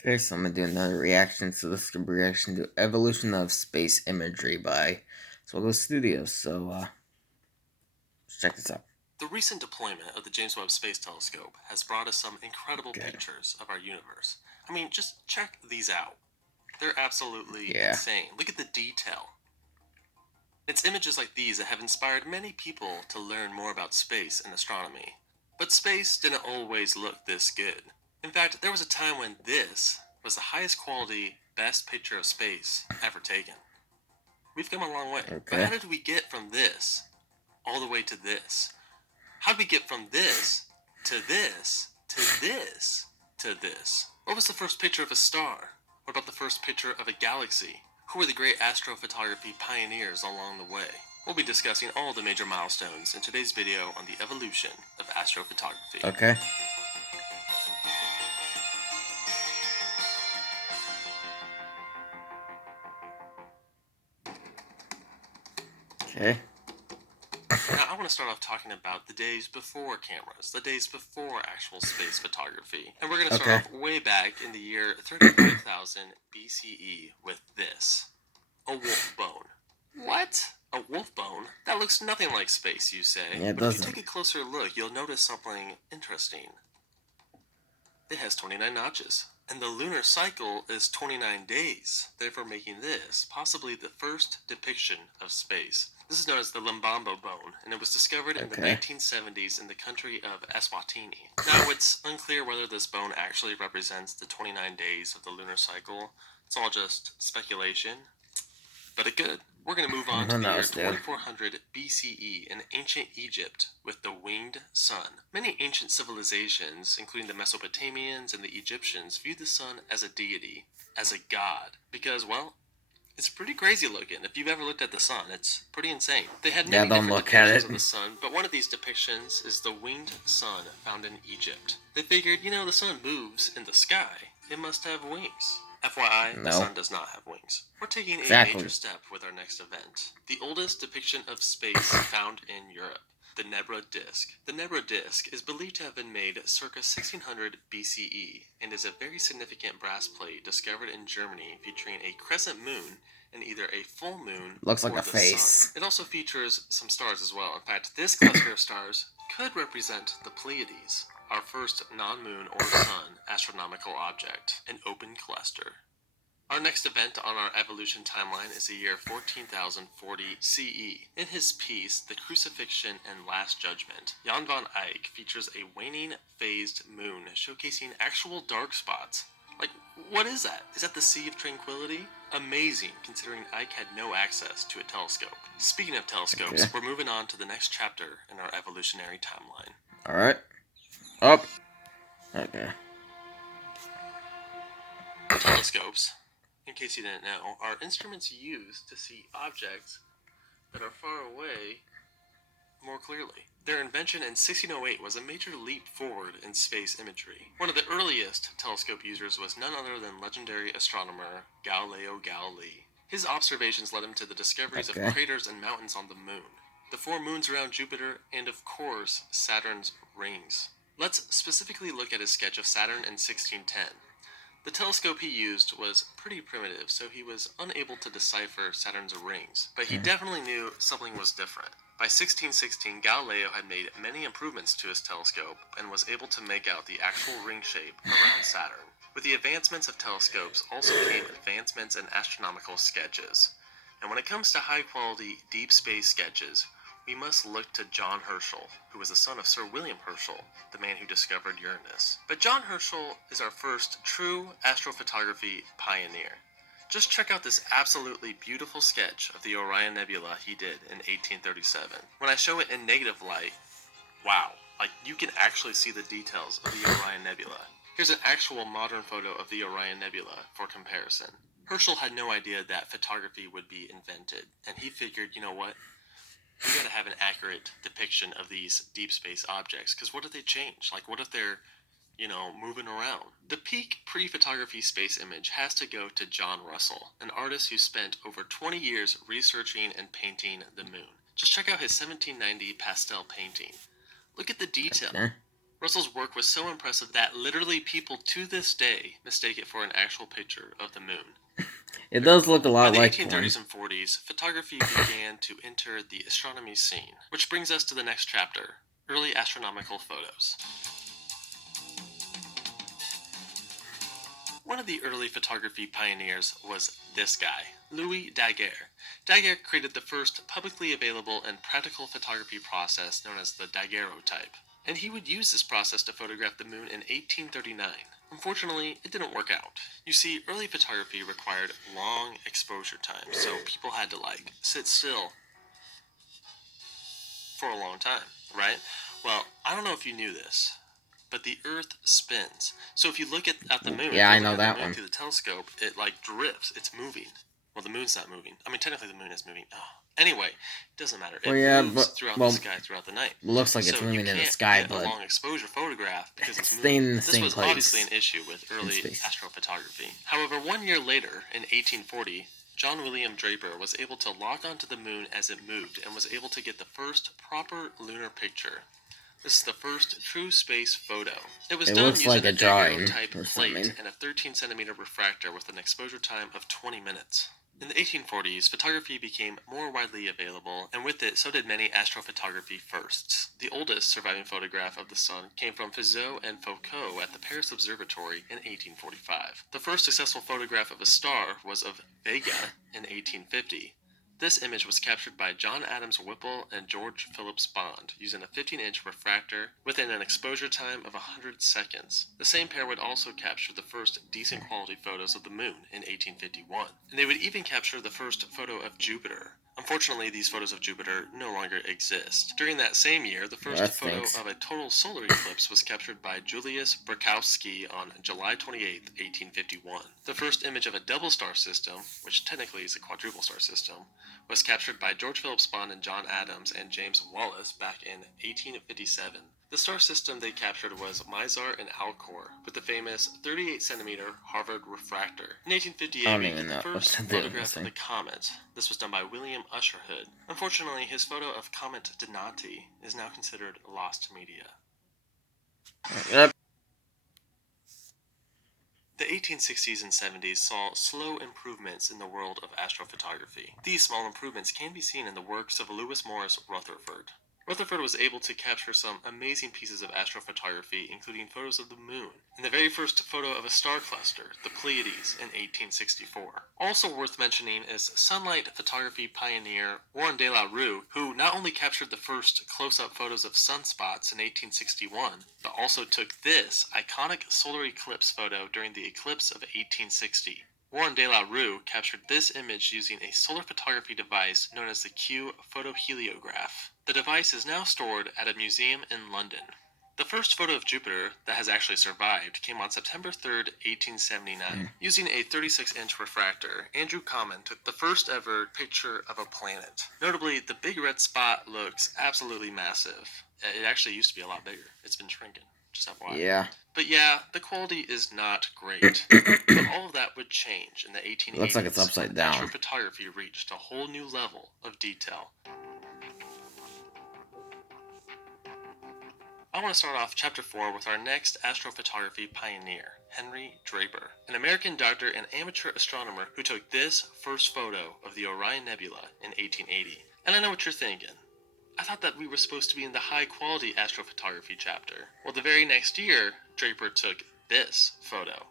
Okay, so I'm gonna do another reaction. So this is gonna be a reaction to Evolution of Space Imagery by Swegle Studios. So let's check this out. The recent deployment of the James Webb Space Telescope has brought us some incredible Okay. pictures of our universe. I mean, just check these out. They're absolutely Yeah. insane. Look at the detail. It's images like these that have inspired many people to learn more about space and astronomy. But space didn't always look this good. In fact, there was a time when this was the highest quality, best picture of space ever taken. We've come a long way. But how Okay. did we get from this all the way to this? How did we get from this to this to this to this? What was the first picture of a star? What about the first picture of a galaxy? Who were the great astrophotography pioneers along the way? We'll be discussing all the major milestones in today's video on the evolution of astrophotography. Okay. Okay. Now, I want to start off talking about the days before cameras, the days before actual space photography. And we're going to start Okay. off way back in the year 35,000 BCE with this. A wolf bone. What? A wolf bone? That looks nothing like space, you say. Yeah, it But if you doesn't. take a closer look, you'll notice something interesting. It has 29 notches. And the lunar cycle is 29 days, therefore making this possibly the first depiction of space. This is known as the Limbombo bone, and it was discovered in the Okay. 1970s in the country of Eswatini. Now, it's unclear whether this bone actually represents the 29 days of the lunar cycle. It's all just speculation, but it could. We're going to move on to Who the year knows, dude? 2400 BCE in ancient Egypt with the winged sun. Many ancient civilizations, including the Mesopotamians and the Egyptians, viewed the sun as a deity, as a god, because, well, it's pretty crazy looking. If you've ever looked at the sun, it's pretty insane. They had Yeah, many don't different look at depictions it. of the sun, but one of these depictions is the winged sun found in Egypt. They figured, the sun moves in the sky. It must have wings. FYI, the No. sun does not have wings. We're taking a Exactly. major step with our next event. The oldest depiction of space found in Europe. The Nebra disk. The Nebra disk is believed to have been made circa 1600 BCE and is a very significant brass plate discovered in Germany featuring a crescent moon and either a full moon Looks like or a the face. sun. It also features some stars as well. In fact, this cluster of stars could represent the Pleiades, our first non-moon or sun astronomical object, an open cluster. Our next event on our evolution timeline is the year 14,040 CE. In his piece, The Crucifixion and Last Judgment, Jan van Eyck features a waning, phased moon showcasing actual dark spots. Like, what is that? Is that the Sea of Tranquility? Amazing, considering Eyck had no access to a telescope. Speaking of telescopes, Okay. we're moving on to the next chapter in our evolutionary timeline. Alright. Up. Okay. Telescopes, in case you didn't know, are instruments used to see objects that are far away more clearly. Their invention in 1608 was a major leap forward in space imagery. One of the earliest telescope users was none other than legendary astronomer Galileo Galilei. His observations led him to the discoveries of craters and mountains on the moon, the 4 moons around Jupiter, and of course, Saturn's rings. Let's specifically look at his sketch of Saturn in 1610. The telescope he used was pretty primitive, so he was unable to decipher Saturn's rings, but he definitely knew something was different. By 1616, Galileo had made many improvements to his telescope and was able to make out the actual ring shape around Saturn. With the advancements of telescopes also came advancements in astronomical sketches. And when it comes to high-quality deep space sketches, we must look to John Herschel, who was the son of Sir William Herschel, the man who discovered Uranus. But John Herschel is our first true astrophotography pioneer. Just check out this absolutely beautiful sketch of the Orion Nebula he did in 1837. When I show it in negative light, wow, like you can actually see the details of the Orion Nebula. Here's an actual modern photo of the Orion Nebula for comparison. Herschel had no idea that photography would be invented, and he figured, you know what? We gotta have an accurate depiction of these deep space objects, because what if they change? Like, what if they're, moving around? The peak pre-photography space image has to go to John Russell, an artist who spent over 20 years researching and painting the moon. Just check out his 1790 pastel painting. Look at the detail. Russell's work was so impressive that literally people to this day mistake it for an actual picture of the moon. It does look a By lot the like 1830s one. and 40s, photography began to enter the astronomy scene, which brings us to the next chapter, early astronomical photos. One of the early photography pioneers was this guy, Louis Daguerre. Daguerre created the first publicly available and practical photography process known as the daguerreotype, and he would use this process to photograph the moon in 1839. Unfortunately, it didn't work out. You see, early photography required long exposure time, so people had to sit still for a long time, right? Well, I don't know if you knew this, but the Earth spins. So if you look at the moon, if Yeah, you're I looking know at the that moon one. through the telescope, it drifts. It's moving. Well, the moon's not moving. I mean, technically the moon is moving. Oh. Anyway, it doesn't matter. Well, It yeah, moves but throughout the well, sky throughout the night. looks like it's So you moving in the can't sky, get a but long exposure photograph because it's it's staying moving. in the This same was obviously place an issue with in early space. astrophotography. However, 1 year later, in 1840, John William Draper was able to lock onto the moon as it moved and was able to get the first proper lunar picture. This is the first true space photo. It was It done looks using like a a drawing daguerreotype or plate something. and a 13 centimeter refractor with an exposure time of 20 minutes. In the 1840s, photography became more widely available, and with it, so did many astrophotography firsts. The oldest surviving photograph of the sun came from Fizeau and Foucault at the Paris Observatory in 1845. The first successful photograph of a star was of Vega in 1850. This image was captured by John Adams Whipple and George Phillips Bond using a 15-inch refractor within an exposure time of 100 seconds. The same pair would also capture the first decent quality photos of the moon in 1851, and they would even capture the first photo of Jupiter. Unfortunately, these photos of Jupiter no longer exist. During that same year, the Well, first that photo stinks. of a total solar eclipse was captured by Julius Berkowski on July 28, 1851. The first image of a double star system, which technically is a quadruple star system, was captured by George Phillips Bond and John Adams and James Wallace back in 1857. The star system they captured was Mizar and Alcor, with the famous 38-centimeter Harvard refractor. In I 1858, don't we even get the know what first to do in this photograph of the thing. comet. This was done by William Usherhood. Unfortunately, his photo of Comet Donati is now considered lost media. Yep. The 1860s and 70s saw slow improvements in the world of astrophotography. These small improvements can be seen in the works of Lewis Morris Rutherford. Rutherford was able to capture some amazing pieces of astrophotography, including photos of the moon, and the very first photo of a star cluster, the Pleiades, in 1864. Also worth mentioning is sunlight photography pioneer Warren de la Rue, who not only captured the first close-up photos of sunspots in 1861, but also took this iconic solar eclipse photo during the eclipse of 1860. Warren de la Rue captured this image using a solar photography device known as the Q photoheliograph. The device is now stored at a museum in London. The first photo of Jupiter that has actually survived came on September 3rd, 1879. Using a 36-inch refractor, Andrew Common took the first ever picture of a planet. Notably, the big red spot looks absolutely massive. It actually used to be a lot bigger. It's been shrinking, just FYI. Yeah. But yeah, the quality is not great. But all of that would change in the 1880s Looks like it's upside when down. astrophotography reached a whole new level of detail. I want to start off Chapter 4 with our next astrophotography pioneer, Henry Draper, an American doctor and amateur astronomer who took this first photo of the Orion Nebula in 1880. And I know what you're thinking. I thought that we were supposed to be in the high-quality astrophotography chapter. Well, the very next year, Draper took this photo.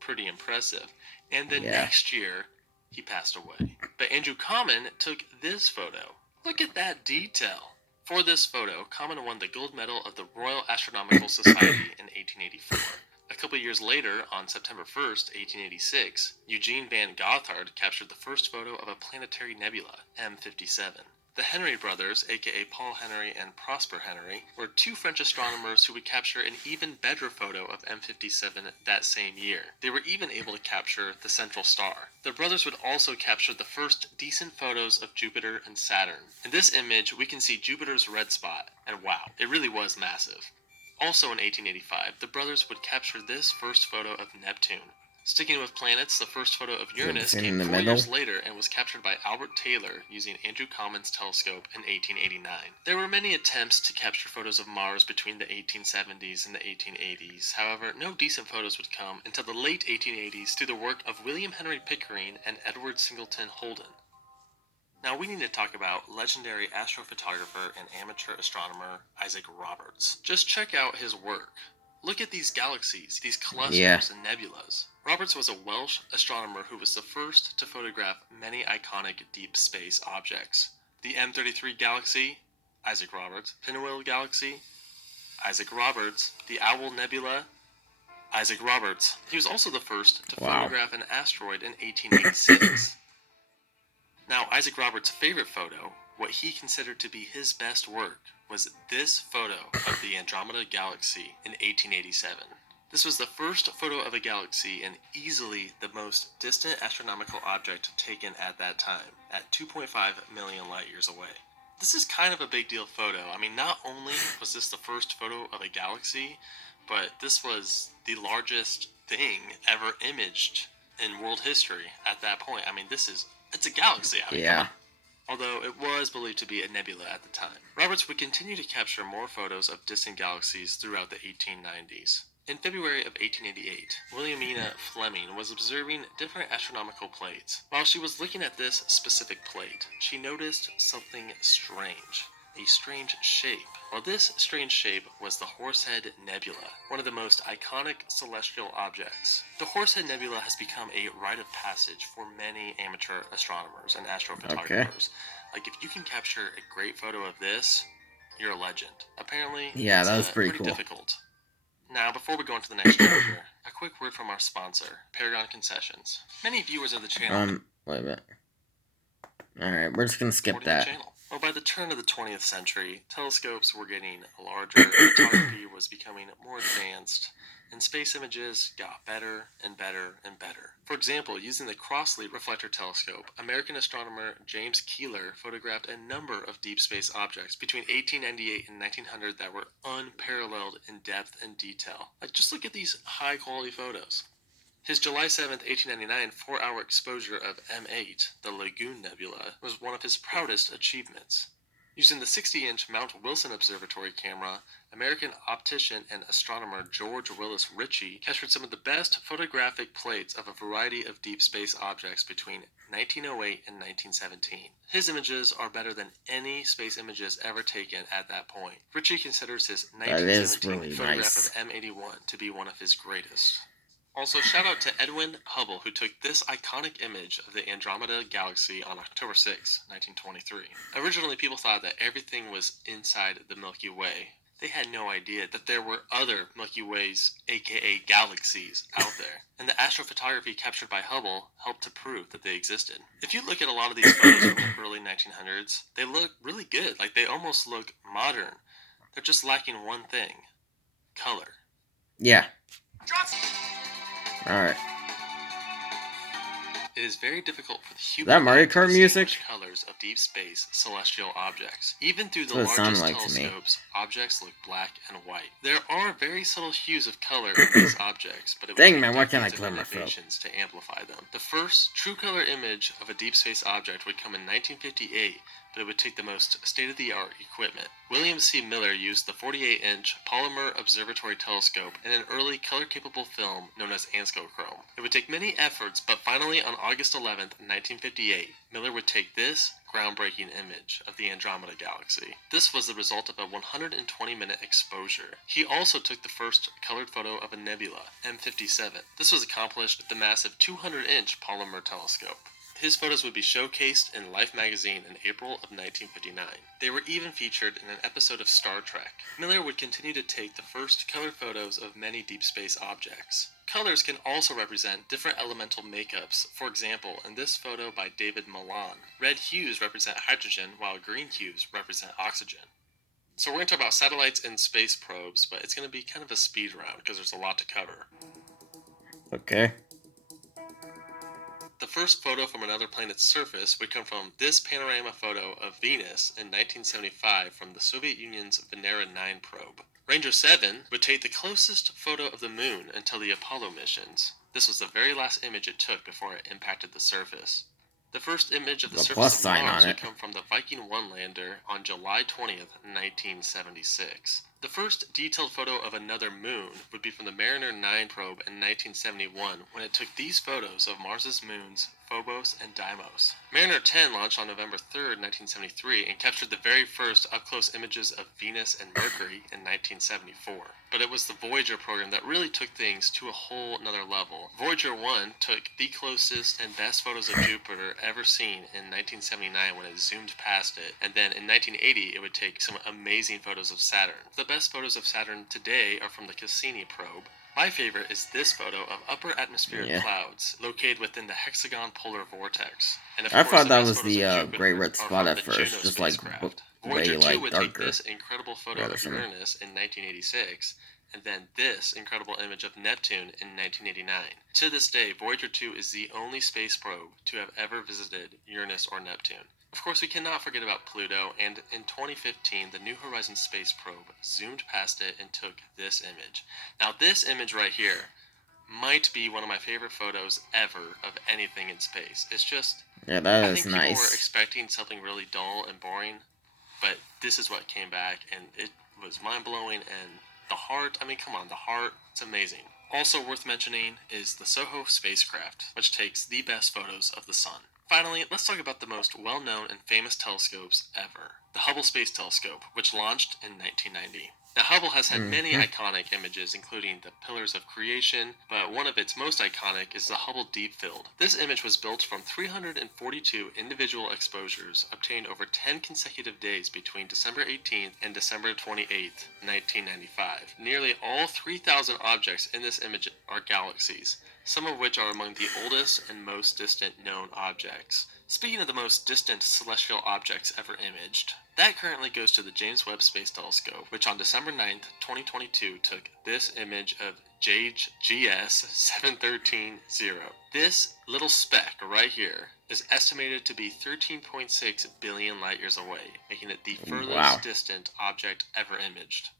Pretty impressive. And the Yeah. next year, he passed away. But Andrew Common took this photo. Look at that detail. For this photo, Common won the gold medal of the Royal Astronomical Society in 1884. A couple years later, on September 1st, 1886, Eugene Van Gothard captured the first photo of a planetary nebula, M57. The Henry brothers, aka Paul Henry and Prosper Henry, were two French astronomers who would capture an even better photo of M57 that same year. They were even able to capture the central star. The brothers would also capture the first decent photos of Jupiter and Saturn. In this image, we can see Jupiter's red spot, and wow, it really was massive. Also in 1885, the brothers would capture this first photo of Neptune. Sticking with planets, the first photo of Is it the Uranus thing came in the 4 years middle? later and was captured by Albert Taylor using Andrew Common's telescope in 1889. There were many attempts to capture photos of Mars between the 1870s and the 1880s. However, no decent photos would come until the late 1880s through the work of William Henry Pickering and Edward Singleton Holden. Now we need to talk about legendary astrophotographer and amateur astronomer Isaac Roberts. Just check out his work. Look at these galaxies, these Yeah. clusters and nebulas. Roberts was a Welsh astronomer who was the first to photograph many iconic deep space objects. The M33 galaxy, Isaac Roberts. Pinwheel galaxy, Isaac Roberts. The Owl Nebula, Isaac Roberts. He was also the first to Wow. photograph an asteroid in 1886. Now, Isaac Roberts' favorite photo, what he considered to be his best work, was this photo of the Andromeda Galaxy in 1887. This was the first photo of a galaxy and easily the most distant astronomical object taken at that time, at 2.5 million light years away. This is kind of a big deal photo. I mean, not only was this the first photo of a galaxy, but this was the largest thing ever imaged in world history at that point. I mean, it's a galaxy. I mean, come Yeah. on. Although it was believed to be a nebula at the time. Roberts would continue to capture more photos of distant galaxies throughout the 1890s. In February of 1888, Williamina Fleming was observing different astronomical plates. While she was looking at this specific plate, she noticed something strange. A strange shape. Well, this strange shape was the Horsehead Nebula, one of the most iconic celestial objects. The Horsehead Nebula has become a rite of passage for many amateur astronomers and astrophotographers. Okay. Like, if you can capture a great photo of this, you're a legend. Apparently, Yeah, it's that was pretty cool. difficult. Now, before we go into the next chapter, a quick word from our sponsor, Paragon Concessions. Many viewers of the channel Wait a minute. Alright, we're just gonna skip supporting the that. channel. Well, by the turn of the 20th century, telescopes were getting larger, photography was becoming more advanced, and space images got better and better and better. For example, using the Crossley Reflector Telescope, American astronomer James Keeler photographed a number of deep space objects between 1898 and 1900 that were unparalleled in depth and detail. Like, just look at these high-quality photos. His July 7, 1899 4-hour exposure of M8, the Lagoon Nebula, was one of his proudest achievements. Using the 60-inch Mount Wilson Observatory camera, American optician and astronomer George Willis Ritchie captured some of the best photographic plates of a variety of deep space objects between 1908 and 1917. His images are better than any space images ever taken at that point. Ritchie considers his 1917 really photograph nice. of M81 to be one of his greatest. Also, shout out to Edwin Hubble, who took this iconic image of the Andromeda Galaxy on October 6, 1923. Originally, people thought that everything was inside the Milky Way. They had no idea that there were other Milky Ways, aka galaxies, out there. And the astrophotography captured by Hubble helped to prove that they existed. If you look at a lot of these photos from the early 1900s, they look really good. Like, they almost look modern. They're just lacking one thing: color. Yeah. Alright. It is very difficult for the Is human that Mario eye to Kart distinguish music? colors of deep space celestial objects. Even through the That's what it largest sounded like to me. telescopes, objects look black and white. There are very subtle hues of color in these objects, but it would Dang, take man, why can't I decades of clear my throat? innovations to amplify them. The first true color image of a deep space object would come in 1958, but it would take the most state-of-the-art equipment. William C. Miller used the 48-inch polymer observatory telescope and an early color-capable film known as anscochrome. It would take many efforts, but finally on August 11, 1958, Miller would take this groundbreaking image of the Andromeda Galaxy. This was the result of a 120-minute exposure. He also took the first colored photo of a nebula, M57. This was accomplished with the massive 200-inch polymer telescope. His photos would be showcased in Life magazine in April of 1959. They were even featured in an episode of Star Trek. Miller would continue to take the first color photos of many deep space objects. Colors can also represent different elemental makeups. For example, in this photo by David Milan, red hues represent hydrogen while green hues represent oxygen. So we're going to talk about satellites and space probes, but it's going to be kind of a speed round because there's a lot to cover. Okay. The first photo from another planet's surface would come from this panorama photo of Venus in 1975 from the Soviet Union's Venera 9 probe. Ranger 7 would take the closest photo of the moon until the Apollo missions. This was the very last image it took before it impacted the surface. The first image of the The surface plus of sign Mars on would it. come from the Viking 1 lander on July 20th, 1976. The first detailed photo of another moon would be from the Mariner 9 probe in 1971 when it took these photos of Mars's moons Phobos and Deimos. Mariner 10 launched on November 3rd, 1973 and captured the very first up-close images of Venus and Mercury in 1974. But it was the Voyager program that really took things to a whole nother level. Voyager 1 took the closest and best photos of Jupiter ever seen in 1979 when it zoomed past it, and then in 1980 it would take some amazing photos of Saturn. The best photos of Saturn today are from the Cassini probe. My favorite is this photo of upper atmospheric clouds located within the hexagon polar vortex. And of I course, thought the that best was photos of the Great Jupiter Red are Spot from at the first, Juno just like spacecraft. way Voyager 2 like would take darker. this incredible photo rather of than- Uranus in 1986, and then this incredible image of Neptune in 1989. To this day, Voyager 2 is the only space probe to have ever visited Uranus or Neptune. Of course, we cannot forget about Pluto, and in 2015, the New Horizons space probe zoomed past it and took this image. Now, this image right here might be one of my favorite photos ever of anything in space. It's just, Yeah, that I is think people were nice. expecting something really dull and boring, but this is what came back, and it was mind-blowing, and the heart, I mean, come on, the heart, it's amazing. Also worth mentioning is the Soho spacecraft, which takes the best photos of the sun. Finally, let's talk about the most well-known and famous telescopes ever, the Hubble Space Telescope, which launched in 1990. Now, Hubble has had many iconic images, including the Pillars of Creation, but one of its most iconic is the Hubble Deep Field. This image was built from 342 individual exposures obtained over 10 consecutive days between December 18th and December 28th, 1995. Nearly all 3,000 objects in this image are galaxies, some of which are among the oldest and most distant known objects. Speaking of the most distant celestial objects ever imaged, that currently goes to the James Webb Space Telescope, which on December 9th, 2022 took this image of JGS 7130. This little speck right here is estimated to be 13.6 billion light years away, making it the furthest distant object ever imaged.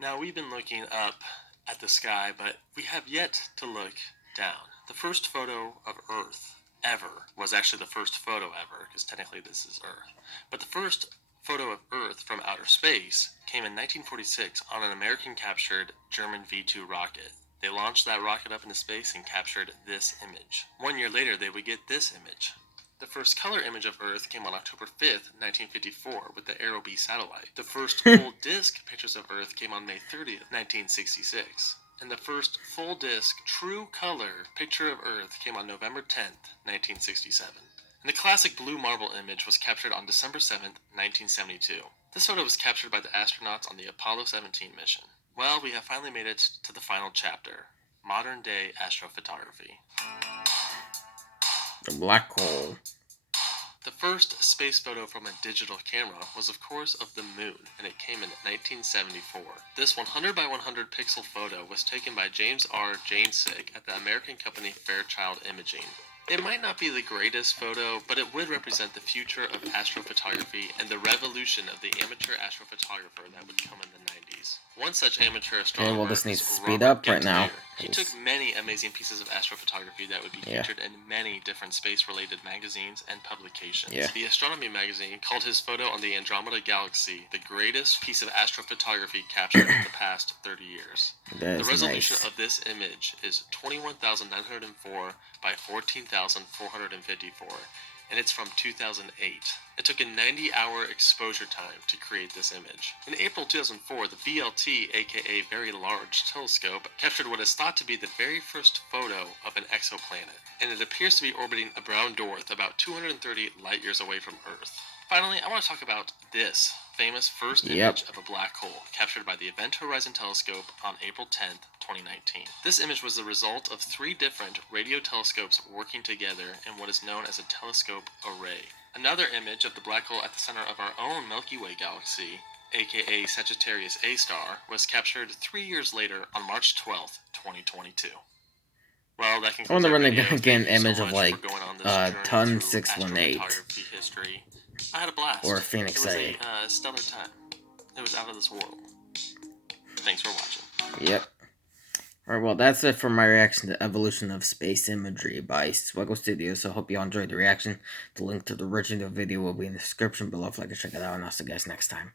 Now, we've been looking up at the sky, but we have yet to look down. The first photo of Earth ever was actually the first photo ever, because technically this is Earth. But the first photo of Earth from outer space came in 1946 on an American-captured German V-2 rocket. They launched that rocket up into space and captured this image. 1 year later, they would get this image. The first color image of Earth came on October 5th, 1954, with the Arrow B satellite. The first full disk pictures of Earth came on May 30th, 1966. And the first full disk, true color picture of Earth came on November 10th, 1967. And the classic blue marble image was captured on December 7th, 1972. This photo was captured by the astronauts on the Apollo 17 mission. Well, we have finally made it to the final chapter, modern-day astrophotography. The black hole. The first space photo from a digital camera was of course of the moon, and it came in 1974. This 100 by 100 pixel photo was taken by James R. Janesick at the American company Fairchild Imaging. It might not be the greatest photo, but it would represent the future of astrophotography and the revolution of the amateur astrophotographer that would come in the 90s. One such amateur astronomer well, this needs is to speed Robert up right now. Gentileer. He took many amazing pieces of astrophotography that would be featured in many different space-related magazines and publications. The Astronomy magazine called his photo on the Andromeda Galaxy the greatest piece of astrophotography captured in the past 30 years. The resolution of this image is 21,904 by 14,454, and it's from 2008. It took a 90-hour exposure time to create this image. In April 2004, the VLT, aka Very Large Telescope, captured what is thought to be the very first photo of an exoplanet, and it appears to be orbiting a brown dwarf about 230 light years away from Earth. Finally, I want to talk about this famous first image of a black hole, captured by the Event Horizon Telescope on April 10th, 2019. This image was the result of 3 different radio telescopes working together in what is known as a telescope array. Another image of the black hole at the center of our own Milky Way galaxy, aka Sagittarius A star, was captured 3 years later on March 12th, 2022. Well, that concludes I wonder our when they're video. gonna get an Thank you so image of much like for going on this journey Ton through 618 astrophotography history. I had a blast. or Phoenix It was A. a stellar time. It was out of this world. Thanks for watching. Yep. Alright, well, that's it for my reaction to Evolution of Space Imagery by Swegle Studios. So I hope you all enjoyed the reaction. The link to the original video will be in the description below if you'd like to check it out, and I'll see you guys next time.